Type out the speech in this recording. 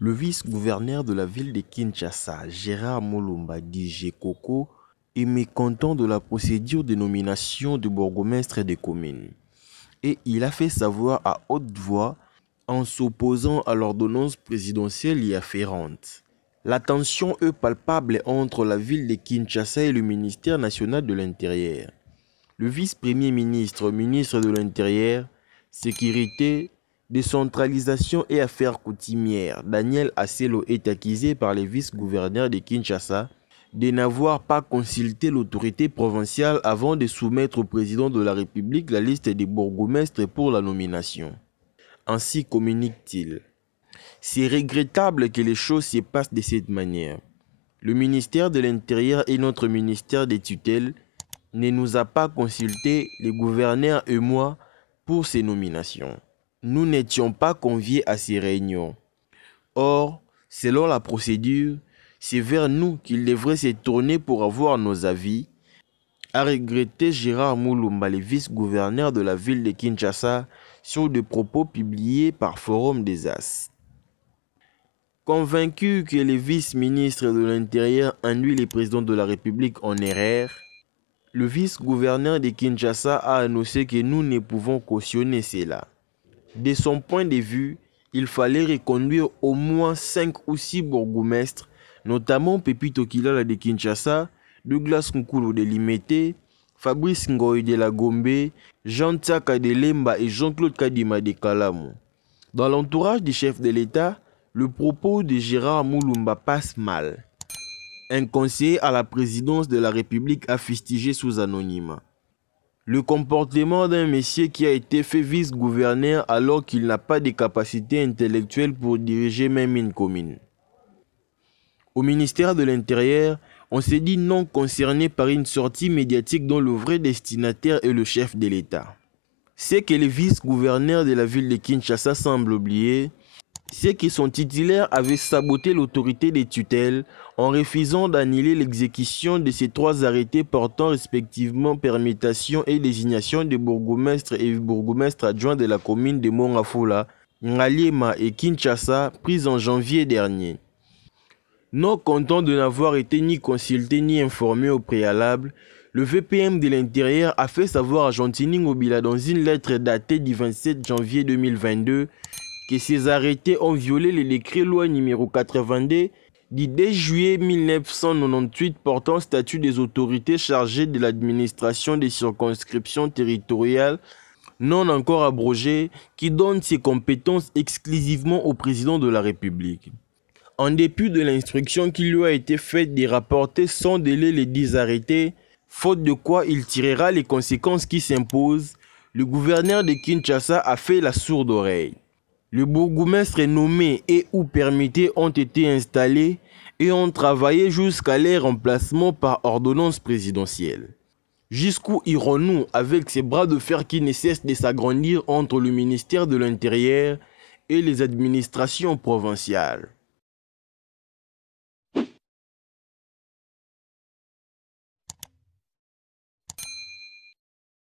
Le vice-gouverneur de la ville de Kinshasa, Gérard Mulumba dit Koko, est mécontent de la procédure de nomination de bourgmestre des communes. Et il a fait savoir à haute voix en s'opposant à l'ordonnance présidentielle y afférente. La tension est palpable entre la ville de Kinshasa et le ministère national de l'Intérieur. Le vice-premier ministre, ministre de l'Intérieur, Sécurité, Décentralisation et Affaires coutumières, Daniel Asselo est accusé par les vice-gouverneurs de Kinshasa de n'avoir pas consulté l'autorité provinciale avant de soumettre au président de la République la liste des bourgmestres pour la nomination. Ainsi communique-t-il. C'est regrettable que les choses se passent de cette manière. Le ministère de l'Intérieur et notre ministère des tutelles ne nous a pas consulté, les gouverneurs et moi, pour ces nominations. Nous n'étions pas conviés à ces réunions. Or, selon la procédure, c'est vers nous qu'il devrait se tourner pour avoir nos avis, a regretté Gérard Mulumba, le vice-gouverneur de la ville de Kinshasa, sur des propos publiés par Forum des As. Convaincu que le vice-ministre de l'Intérieur induit le président de la République en erreur, le vice-gouverneur de Kinshasa a annoncé que nous ne pouvons cautionner cela. De son point de vue, il fallait reconduire au moins 5 ou 6 bourgmestres, notamment Pepito Kilala de Kinshasa, Douglas Nkulu de Limete, Fabrice Ngoy de la Gombe, Jean Tsaka de Lemba et Jean-Claude Kadima de Kalamu. Dans l'entourage du chef de l'État, le propos de Gérard Mulumba passe mal. Un conseiller à la présidence de la République a fustigé sous anonymat le comportement d'un monsieur qui a été fait vice-gouverneur alors qu'il n'a pas de capacité intellectuelle pour diriger même une commune. Au ministère de l'Intérieur, on s'est dit non concerné par une sortie médiatique dont le vrai destinataire est le chef de l'État. Ce que le vice-gouverneur de la ville de Kinshasa semble oublier, c'est que son titulaire avait saboté l'autorité des tutelles en refusant d'annuler l'exécution de ces 3 arrêtés portant respectivement permutation et désignation des bourgmestres et bourgmestres adjoints de la commune de Mongafula, Ngaliema et Kinshasa pris en janvier dernier. Non content de n'avoir été ni consulté ni informé au préalable, le VPM de l'Intérieur a fait savoir à Gentini Ngobila dans une lettre datée du 27 janvier 2022 que ces arrêtés ont violé le décret loi numéro 82 du 2 juillet 1998 portant statut des autorités chargées de l'administration des circonscriptions territoriales non encore abrogées qui donne ses compétences exclusivement au président de la République. En dépit de l'instruction qui lui a été faite de rapporter sans délai les 10 arrêtés, faute de quoi il tirera les conséquences qui s'imposent, le gouverneur de Kinshasa a fait la sourde oreille. Les bourgmestres nommés et ou permutés ont été installés et ont travaillé jusqu'à leur remplacement par ordonnance présidentielle. Jusqu'où irons-nous avec ces bras de fer qui ne cessent de s'agrandir entre le ministère de l'Intérieur et les administrations provinciales?